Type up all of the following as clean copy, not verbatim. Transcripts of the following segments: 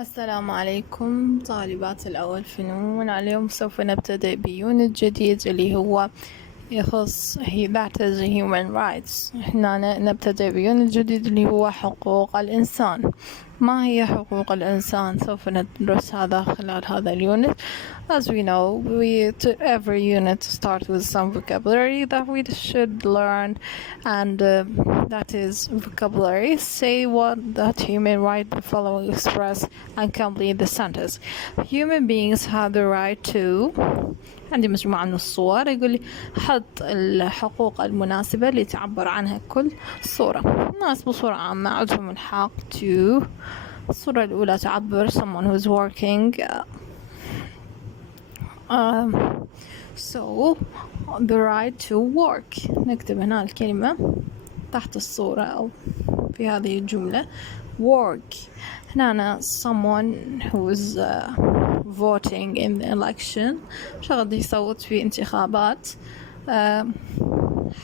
السلام عليكم طالبات الأول فنون. اليوم سوف نبتدئ بيونت جديد اللي هو يخص that is human rights. احنا نبتدئ بيونت جديد اللي هو حقوق الإنسان. ما هي حقوق الإنسان؟ سوف ندرس هذا خلال هذا اليونت. As we know, every unit starts with some vocabulary that we should learn, and that is vocabulary. Say what that human right the following express and complete the sentence. Human beings have the right to. عندي مجموعة من الصور يقول لي حط الحقوق المناسبة اللي تعبر عنها كل صورة. الناس بصورة عامة عندهم الحق to. الصورة الأولى تعبر someone who's working. So the right to work. نكتب هنا الكلمة تحت الصورة أو في هذه الجملة work. هنا someone who's voting in the election، شخص يصوت في انتخابات،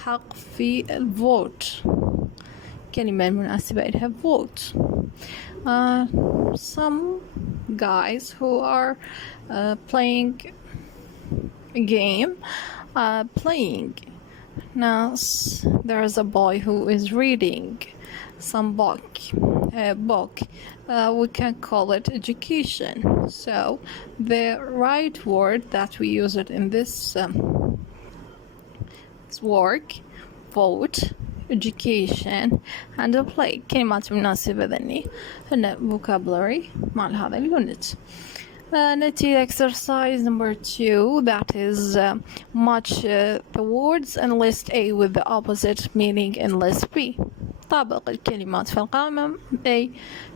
حق في الفوت، كلمة مناسبة لها vote. Some guys who are playing a game, playing. Now there's a boy who is reading some book. We can call it education. So the right word that we use it in this work, vote, education and play. كلمات مناسبة ذني هنا vocabulary مع هذا اليونت. نأتي exercise number 2, that is match the words in list A with the opposite meaning in list B. طابق الكلمات في القائمة A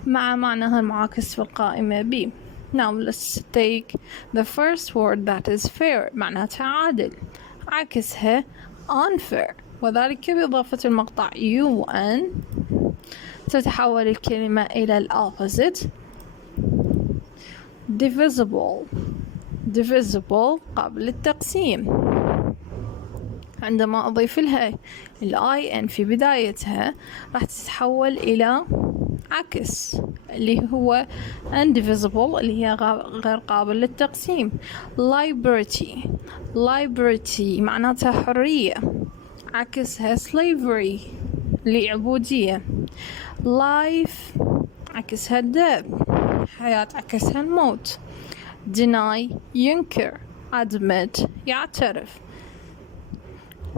مع معناها المعاكس في القائمة B. Now let's take the first word, that is fair، معناتها عادل. عكسها unfair، وذلك بإضافة المقطع UN تتحول الكلمة إلى الopposite divisible قابل للتقسيم. عندما أضيف لها IN في بدايتها راح تتحول إلى عكس اللي هو indivisible اللي هي غير قابل للتقسيم. liberty معناتها حرية، عكسها slavery اللي عبودية. life عكسها death، حياة عكسها الموت. deny ينكر، admit يعترف.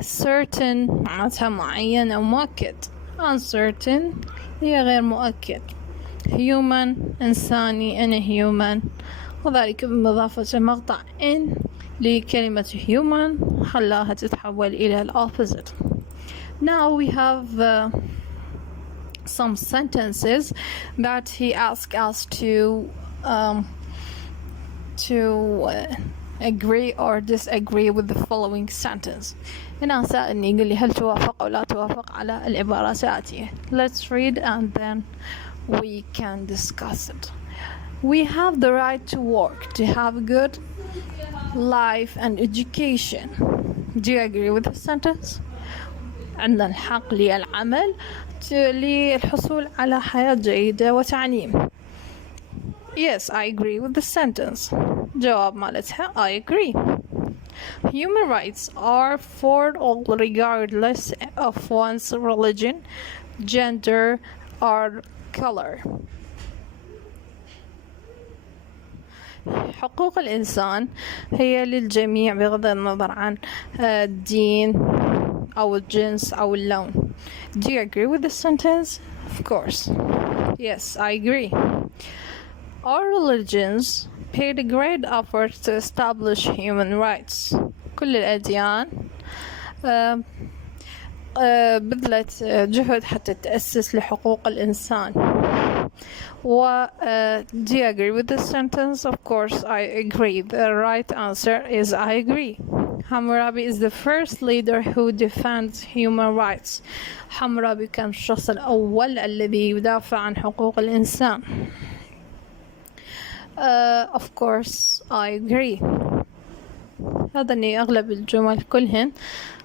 certain معناتها معين أو مؤكد. uncertain هي غير مؤكد. human إنساني أنا human، وذلك بإضافة مقطع in لكلمة human خلاها تتحول إلى الopposite. Now we have some sentences that he asked us to agree or disagree with the following sentence. هنا سألني يقول لي هل توافق أو لا توافق على العبارات الآتية. Let's read and then we can discuss it. We have the right to work, to have a good life and education. Do you agree with the sentence? عندنا الحق للعمل للحصول على حياة جيدة وتعليم. Yes, I agree with the sentence. جواب مالتها I agree. Human rights are for all regardless of one's religion, gender or color. حقوق الإنسان هي للجميع بغض النظر عن الدين أو الجنس أو اللون. Do you agree with the sentence? Of course. Yes, I agree. All religions paid a great effort to establish human rights. كل الأديان بذلت جهد حتى تأسس لحقوق الإنسان. Do you agree with this sentence? Of course I agree. The right answer is I agree. Hammurabi is the first leader who defends human rights. حمورابي كان الشخص الأول الذي يدافع عن حقوق الإنسان. Of course I agree. هذا أني أغلب الجمل كلهن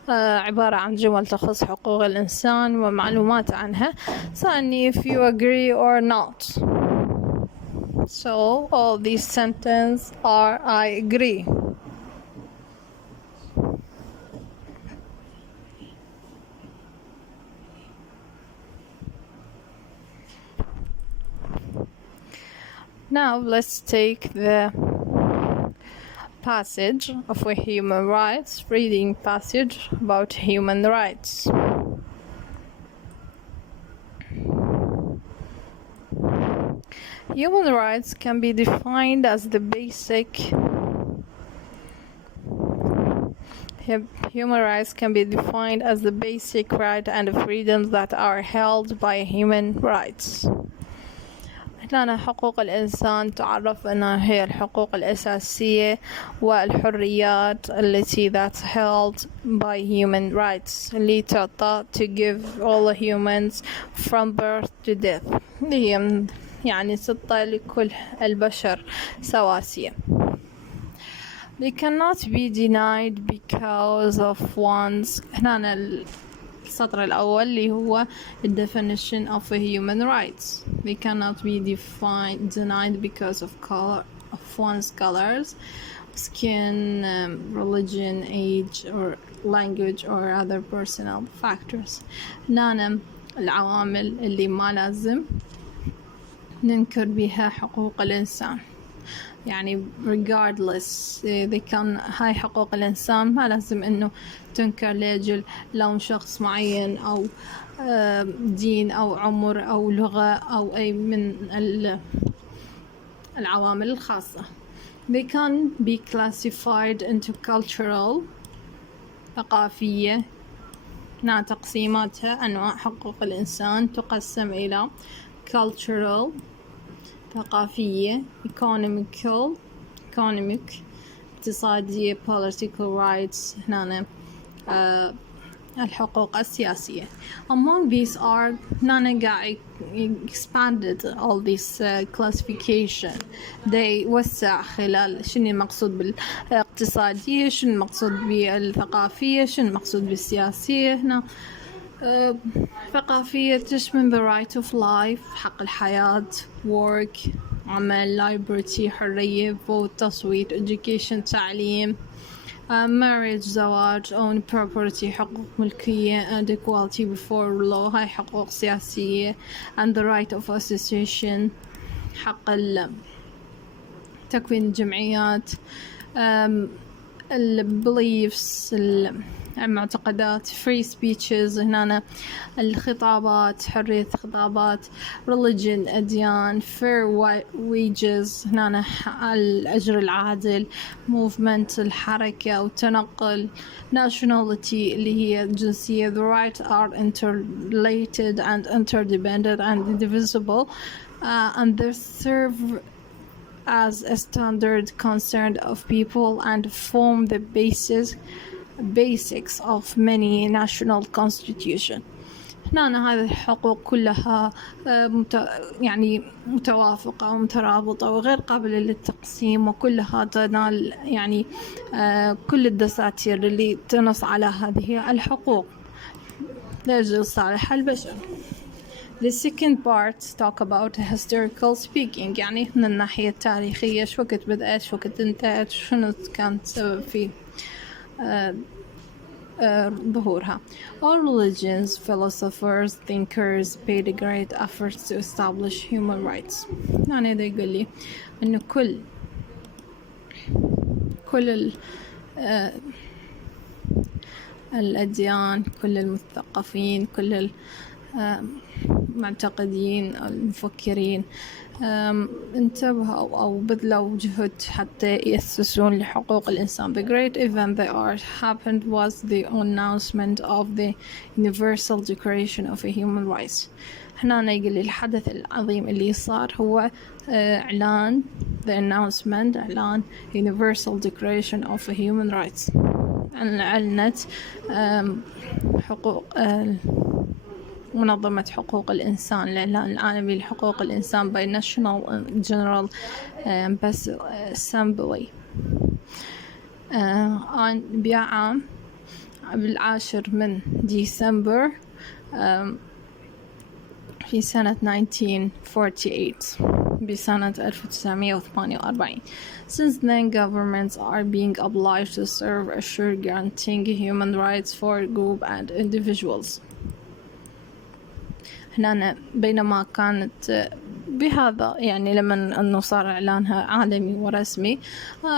عبارة عن جمل تخص حقوق الإنسان ومعلومات عنها. سألني if you agree or not. So all these sentences are I agree. Now let's take the passage of a human rights, reading passage about human rights. Human rights can be defined as the basic Human rights can be defined as the basic right and freedoms that are held by human rights. هنا حقوق الإنسان تعرف أنها هي الحقوق الأساسية والحريات التي that's held by human rights اللي تعطى to give all humans from birth to death هي يعني تعطى لكل البشر سواسية. They cannot be denied because of one's هنا السطر الأول اللي هو the definition of a human rights. They cannot be denied because of one's colors, skin, religion, age, or language, or other personal factors. هنا العوامل اللي ما لازم ننكر بها حقوق الإنسان. يعني regardless هاي حقوق الإنسان ما لازم إنه تنكر لأجل لون شخص معين أو دين أو عمر أو لغة أو أي من العوامل الخاصة. They can be classified into cultural ثقافية. تقسيماتها أنواع حقوق الإنسان تقسم إلى cultural ثقافية economic اقتصادية political rights هنا الحقوق السياسية. Among these are هنا expanded all this classification. They وسع خلال شنو المقصود بالاقتصادية شنو المقصود بالثقافية شنو المقصود بالسياسية. هنا ثقافية تشمل the right of life حق الحياة work عمل liberty حرية vote تصويت education تعليم marriage زواج own property حقوق ملكية and equality before law هاي حقوق سياسية and the right of association حق تكوين الجمعيات beliefs المعتقدات free speeches هنا الخطابات حرية الخطابات religion أديان fair wages هنا الأجر العادل movement الحركة أو التنقل nationality اللي هي الجنسية the rights are interrelated and interdependent and indivisible and they serve as a standard concern of people and form the basics of many national constitution. هنا هذه الحقوق كلها يعني متوافقة ومترابطة وغير قابلة للتقسيم وكلها تنال يعني كل الدساتير اللي تنص على هذه الحقوق لأجل صالح البشر. The second part talk about historical speaking يعني من الناحية التاريخية شو وقت بدأت شو وقت انتهت شنو كانت سبب في ظهورها. All religions, philosophers, thinkers paid a great effort to establish human rights. يعني ده يقول لي إنه كل الأديان كل المثقفين كل المعتقدين المفكرين انتبهوا أو بذلوا جهد حتى يأسسون لحقوق الإنسان. The great event that happened was the announcement of the Universal Declaration of Human Rights. هنا يقول الحدث العظيم اللي صار هو إعلان the announcement إعلان Universal Declaration of Human Rights. أعلنت حقوق منظمة حقوق الإنسان الإعلان العالمي لحقوق الإنسان by National General Assembly بعام 10 من ديسمبر في سنة 1948 بسنة 1948. Since then, governments are being obliged to serve assure guaranteeing human rights for group and individuals. هنا بينما كانت بهذا يعني لما أنه صار إعلانها عالمي ورسمي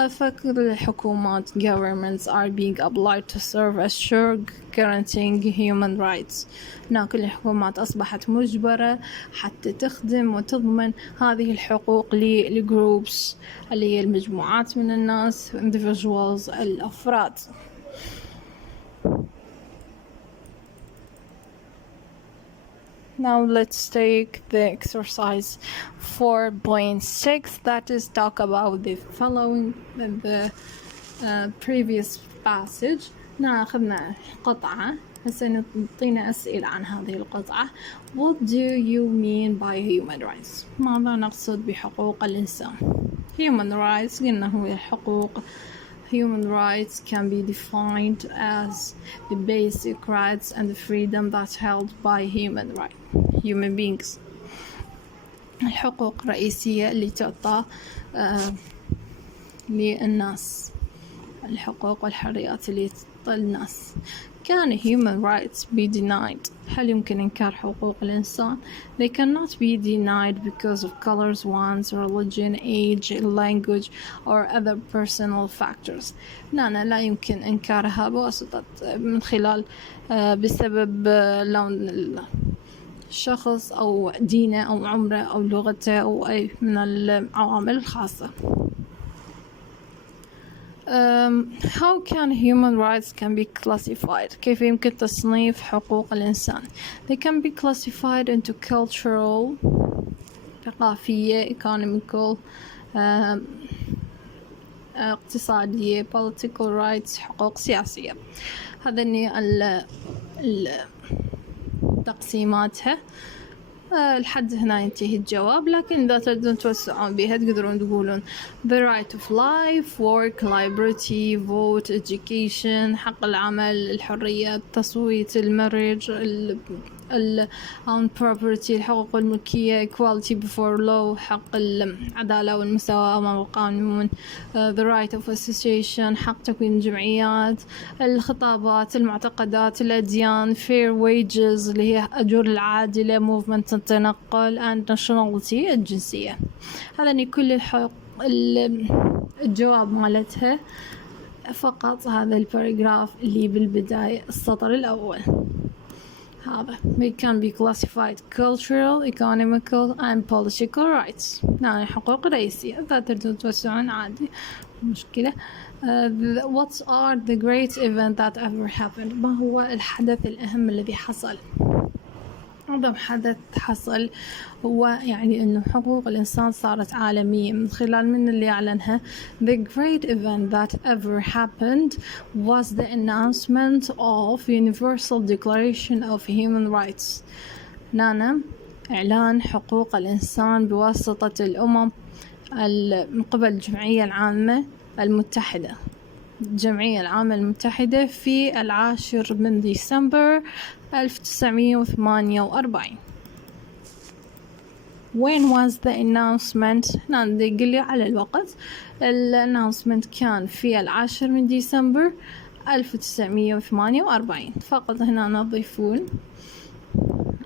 فكل الحكومات governments are being obliged to serve assure guaranteeing human rights. هنا كل الحكومات أصبحت مجبرة حتى تخدم وتضمن هذه الحقوق للجروبس اللي هي المجموعات من الناس individuals الأفراد. Now let's take the exercise 4.6 that is talk about the following the previous passage. أخذنا قطعة هسه نعطينا أسئلة عن هذه القطعة. What do you mean by human rights؟ ماذا نقصد بحقوق الإنسان؟ Human rights قلنا هو الحقوق. Human rights can be defined as the basic rights and the freedom that's held by human beings. الحقوق الرئيسية اللي تعطى للناس، الحقوق والحريات اللي تعطى للناس. Can human rights be denied؟ هل يمكن إنكار حقوق الإنسان؟ They cannot be denied because of colors, one's religion, age, language, or other personal factors. لا يمكن إنكارها بواسطة من خلال بسبب لون الشخص أو دينه أو عمره أو لغته أو أي من العوامل الخاصة. How can human rights can be classified؟ كيف يمكن تصنيف حقوق الإنسان؟ They can be classified into cultural ثقافية economical اقتصادية political rights حقوق سياسية. هذني تقسيماتها. لحد هنا ينتهي الجواب، لكن إذا تردون توسعون بها تقدرون تقولون the right of life, work, liberty, vote, education، حق العمل، الحرية، التصويت، الماريج، own property، الحقوق الملكية، equality before law، حق العدالة والمساواة أمام القانون، the right of association، حق تكوين الجمعيات، الخطابات، المعتقدات، الأديان، fair wages اللي هي أجور العادلة، movement التنقل، and nationality الجنسية. هذا كل الحقوق الجواب مالتها فقط هذا الباراجراف اللي بالبداية السطر الأول. هذا we can be classified cultural, economical and political rights. يعني حقوق رئيسية. إذا تردون توسعون عادي مشكلة. What are the great event that ever happened؟ ما هو الحدث الأهم الذي حصل؟ أعظم حدث حصل هو يعني إنه حقوق الإنسان صارت عالمية من خلال من اللي أعلنها. The great event that ever happened was the announcement of Universal Declaration of Human Rights. إعلان حقوق الإنسان بواسطة الأمم من قبل الجمعية العامة المتحدة. الجمعية العامة المتحدة في 10 ديسمبر 1948. When was the announcement؟ يقول لي على الوقت. الannouncement كان في 10 ديسمبر 1948. فقط هنا نضيفون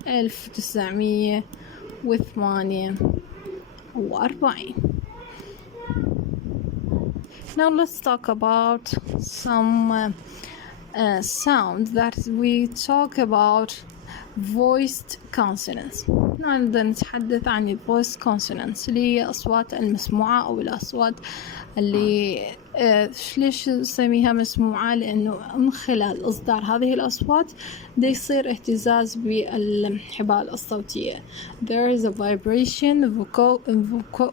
1948. Now let's talk about some sound that we talk about voiced consonants. نقدر نتحدث عن voiced consonants اللي هي أصوات المسموعة أو الأصوات اللي ليش نسميها مسموعة؟ لأنه من خلال إصدار هذه الأصوات ده يصير اهتزاز بالحبال الصوتية. There is a vibration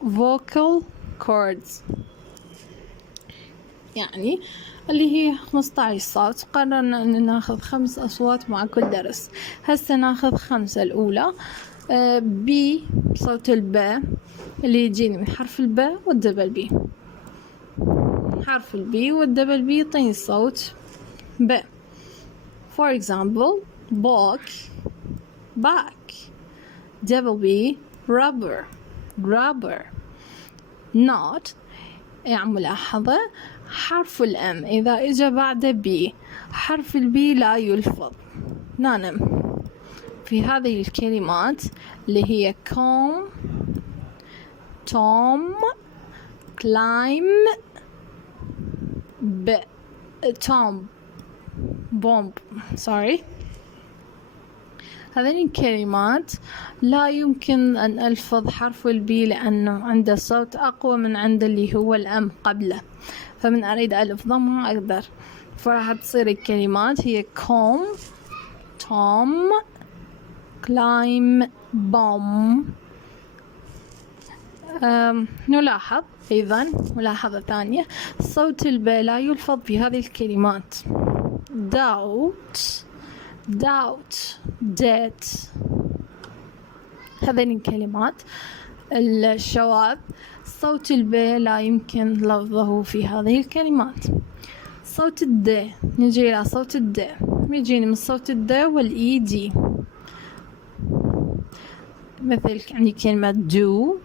vocal cords. يعني اللي هي 15 صوت. قررنا أن ناخذ 5 أصوات مع كل درس. هسه ناخذ 5. الأولى بي، صوت الباء اللي يجيني من حرف الباء والدبل بي. حرف البي والدبل بي يعطيني صوت باء. For example book, back, double B rubber rubber. not يعني ملاحظة حرف الام إذا إجا بعد بي حرف البي لا يلفظ. نعم في هذه الكلمات اللي هي comb tom climb tom bomb sorry. هذين الكلمات لا يمكن أن ألفظ حرف البي لأنه عنده صوت أقوى من عند اللي هو الأم قبله، فمن أريد ألفظه ما أقدر، فراح تصير الكلمات هي comb tom climb bomb. نلاحظ أيضا ملاحظة ثانية صوت الباء لا يلفظ في هذه الكلمات doubt debt. هذين الكلمات الشواذ صوت الباء لا يمكن لفظه في هذه الكلمات. صوت الد نجي إلى صوت الد يجيني من صوت الد والإي دي، مثل يعني كلمة do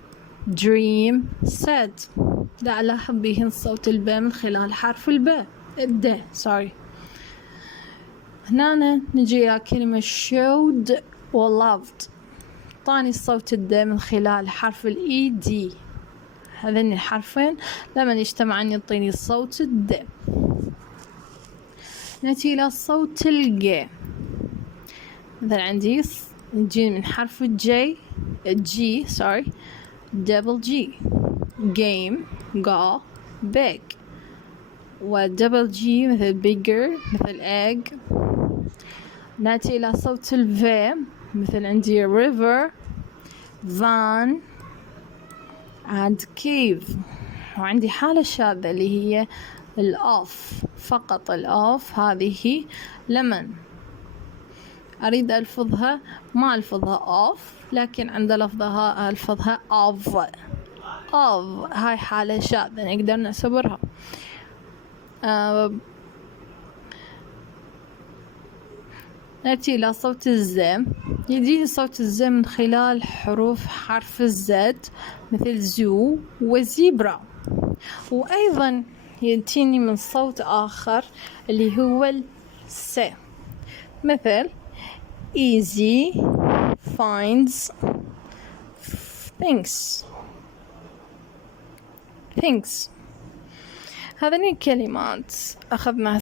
dream said لا ألاحظ بهن صوت الباء من خلال حرف الباء الد sorry. هنا نجي إلى كلمة showed و loved طاني صوت الد من خلال حرف الإي دي. هذين الحرفين لما يجتمعان يعطيني صوت الد. نأتي إلى صوت الج مثلا عندي نجي من حرف الجي جي sorry double G game go big و double G مثل bigger مثل egg. نأتي إلى صوت الفي مثل عندي river van and cave. وعندي حالة شاذة اللي هي الأوف فقط الأوف هذه لمن أريد ألفظها ما ألفظها أوف لكن عند لفظها ألفظها أوف هاي حالة شاذة نقدر نعتبرها. نأتي إلى صوت الزم يجيني صوت الزم من خلال حروف حرف الزد مثل زو وزيبرا، وأيضا يأتيني من صوت آخر اللي هو الس مثل easy finds things. هذين الكلمات أخذنا